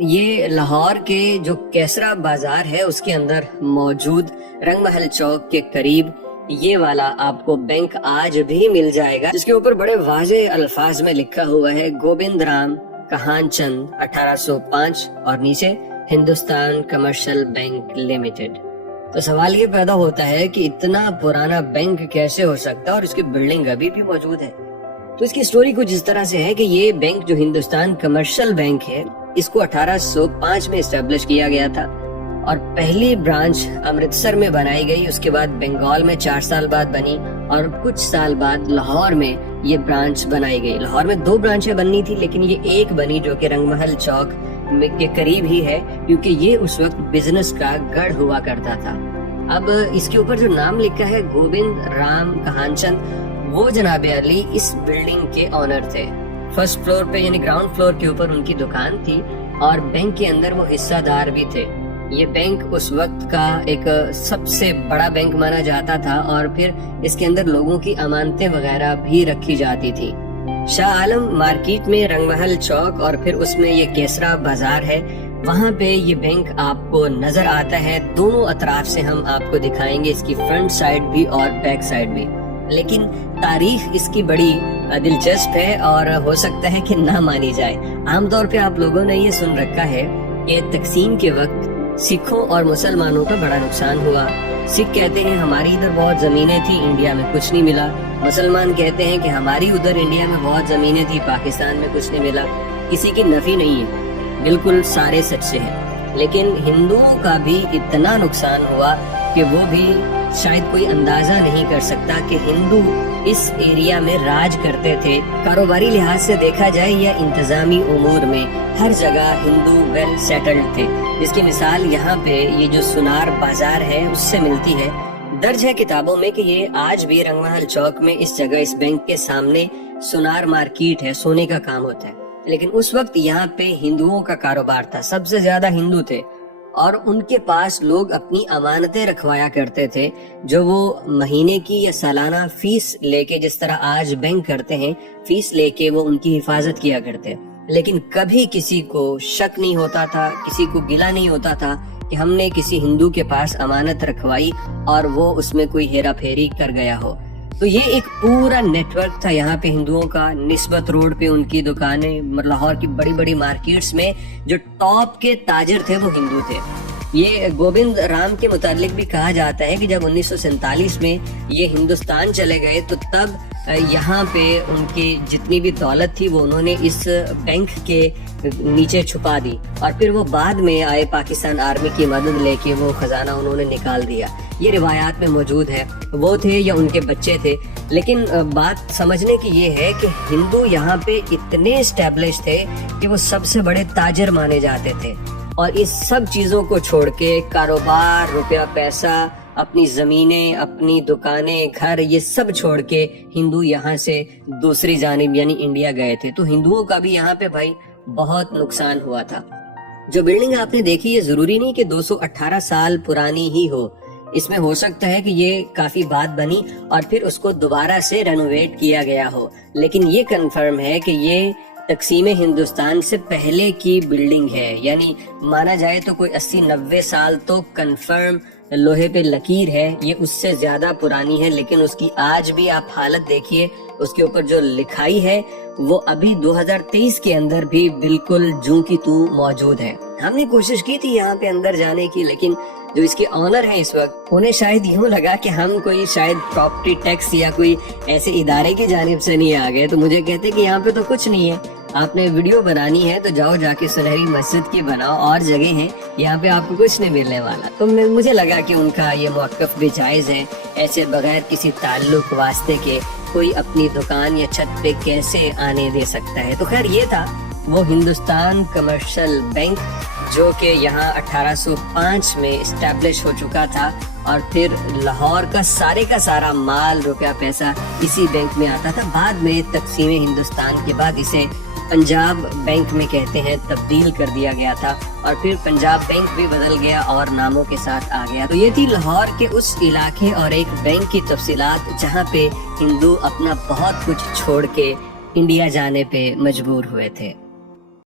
یہ لاہور کے جو کیسرا بازار ہے اس کے اندر موجود رنگ محل چوک کے قریب یہ والا آپ کو بینک آج بھی مل جائے گا، جس کے اوپر بڑے واضح الفاظ میں لکھا ہوا ہے گوبند رام کہان چند 1805 اور نیچے ہندوستان کمرشل بینک لمیٹڈ. تو سوال یہ پیدا ہوتا ہے کہ اتنا پرانا بینک کیسے ہو سکتا ہے اور اس کی بلڈنگ ابھی بھی موجود ہے. تو اس کی سٹوری کچھ اس طرح سے ہے کہ یہ بینک جو ہندوستان کمرشل بینک ہے اس کو 1805 میں اسٹیبلش کیا گیا تھا اور پہلی برانچ امرتسر میں بنائی گئی، اس کے بعد بنگال میں 4 سال بعد بنی اور کچھ سال بعد لاہور میں یہ برانچ بنائی گئی. لاہور میں 2 برانچیں بننی تھی لیکن یہ ایک بنی جو کہ رنگ محل چوک کے قریب ہی ہے کیونکہ یہ اس وقت بزنس کا گڑھ ہوا کرتا تھا. اب اس کے اوپر جو نام لکھا ہے گوبند رام کہان چند، وہ جناب علی اس بلڈنگ کے آنر تھے. فرسٹ فلور پہ یعنی گراؤنڈ فلور کے اوپر ان کی دکان تھی اور بینک کے اندر وہ حصہ دار بھی تھے. یہ بینک اس وقت کا ایک سب سے بڑا بینک مانا جاتا تھا اور پھر اس کے اندر لوگوں کی امانتیں وغیرہ بھی رکھی جاتی تھی. شاہ عالم مارکیٹ میں رنگ محل چوک اور پھر اس میں یہ کیسرا بازار ہے، وہاں پہ یہ بینک آپ کو نظر آتا ہے. دونوں اطراف سے ہم آپ کو دکھائیں گے، اس کی فرنٹ سائڈ بھی اور بیک سائڈ بھی. لیکن تاریخ اس کی بڑی دلچسپ ہے اور ہو سکتا ہے کہ نہ مانی جائے. عام طور پہ آپ لوگوں نے یہ سن رکھا ہے کہ تقسیم کے وقت سکھوں اور مسلمانوں کا بڑا نقصان ہوا. سکھ کہتے ہیں ہماری ادھر بہت زمینیں تھی، انڈیا میں کچھ نہیں ملا. مسلمان کہتے ہیں کہ ہماری ادھر انڈیا میں بہت زمینیں تھی، پاکستان میں کچھ نہیں ملا. کسی کی نفی نہیں ہے، بالکل سارے سچے ہیں. لیکن ہندوؤں کا بھی اتنا نقصان ہوا کہ وہ بھی شاید کوئی اندازہ نہیں کر سکتا کہ ہندو اس ایریا میں راج کرتے تھے. کاروباری لحاظ سے دیکھا جائے یا انتظامی امور میں ہر جگہ ہندو ویل سیٹلڈ تھے، جس کی مثال یہاں پہ یہ جو سنار بازار ہے اس سے ملتی ہے. درج ہے کتابوں میں کہ یہ آج بھی رنگ محل چوک میں اس جگہ اس بینک کے سامنے سنار مارکیٹ ہے، سونے کا کام ہوتا ہے. لیکن اس وقت یہاں پہ ہندوؤں کا کاروبار تھا، سب سے زیادہ ہندو تھے اور ان کے پاس لوگ اپنی امانتیں رکھوایا کرتے تھے جو وہ مہینے کی یا سالانہ فیس لے کے، جس طرح آج بینک کرتے ہیں فیس لے کے وہ ان کی حفاظت کیا کرتے. لیکن کبھی کسی کو شک نہیں ہوتا تھا، کسی کو گلہ نہیں ہوتا تھا کہ ہم نے کسی ہندو کے پاس امانت رکھوائی اور وہ اس میں کوئی ہیرا پھیری کر گیا ہو. تو یہ ایک پورا نیٹ ورک تھا یہاں پہ ہندوؤں کا. نسبت روڈ پہ ان کی دکانیں، لاہور کی بڑی بڑی مارکیٹس میں جو ٹاپ کے تاجر تھے وہ ہندو تھے. یہ گوبند رام کے متعلق بھی کہا جاتا ہے کہ جب 1947 میں یہ ہندوستان چلے گئے تو تب یہاں پہ ان کی جتنی بھی دولت تھی وہ انہوں نے اس بینک کے نیچے چھپا دی اور پھر وہ بعد میں آئے پاکستان آرمی کی مدد لے کے وہ خزانہ انہوں نے نکال دیا. یہ روایات میں موجود ہے، وہ تھے یا ان کے بچے تھے. لیکن بات سمجھنے کی یہ ہے کہ ہندو یہاں پہ اتنے اسٹیبلش تھے کہ وہ سب سے بڑے تاجر مانے جاتے تھے اور اس سب چیزوں کو چھوڑ کے کاروبار، روپیہ پیسہ، اپنی زمینیں، اپنی دکانیں، گھر، یہ سب چھوڑ کے ہندو یہاں سے دوسری جانب یعنی انڈیا گئے تھے. تو ہندوؤں کا بھی یہاں پہ بھائی بہت نقصان ہوا تھا. جو بلڈنگ آپ نے دیکھی یہ ضروری نہیں کہ 218 سال پرانی ہی ہو، اس میں ہو سکتا ہے کہ یہ کافی بعد بنی اور پھر اس کو دوبارہ سے رینوویٹ کیا گیا ہو. لیکن یہ کنفرم ہے کہ یہ تقسیم ہندوستان سے پہلے کی بلڈنگ ہے، یعنی مانا جائے تو کوئی 80-90 سال تو کنفرم لوہے پہ لکیر ہے، یہ اس سے زیادہ پرانی ہے. لیکن اس کی آج بھی آپ حالت دیکھیے، اس کے اوپر جو لکھائی ہے وہ ابھی 2023 کے اندر بھی بالکل جوں کی تو موجود ہے. ہم نے کوشش کی تھی یہاں پہ اندر جانے کی، لیکن جو اس کے آنر ہیں اس وقت انہیں شاید یوں لگا کہ ہم کوئی شاید پراپرٹی ٹیکس یا کوئی ایسے ادارے کی جانب سے نہیں آ گئے. تو مجھے کہتے کہ یہاں پہ تو کچھ نہیں ہے، آپ نے ویڈیو بنانی ہے تو جاؤ جا کے سنہری مسجد کی بناؤ، اور جگہ ہیں یہاں پہ آپ کو کچھ نہیں ملنے والا. تو مجھے لگا کہ ان کا یہ موقف بھی جائز ہے، ایسے بغیر کسی تعلق واسطے کے کوئی اپنی دکان یا چھت پہ کیسے آنے دے سکتا ہے. تو خیر یہ تھا وہ ہندوستان کمرشل بینک جو کہ یہاں 1805 میں اسٹیبلش ہو چکا تھا اور پھر لاہور کا سارا مال، روپیہ پیسہ اسی بینک میں آتا تھا. بعد میں تقسیم ہندوستان کے بعد اسے پنجاب بینک میں کہتے ہیں تبدیل کر دیا گیا تھا اور پھر پنجاب بینک بھی بدل گیا اور ناموں کے ساتھ آ گیا. تو یہ تھی لاہور کے اس علاقے اور ایک بینک کی تفصیلات جہاں پہ ہندو اپنا بہت کچھ چھوڑ کے انڈیا جانے پہ مجبور ہوئے تھے.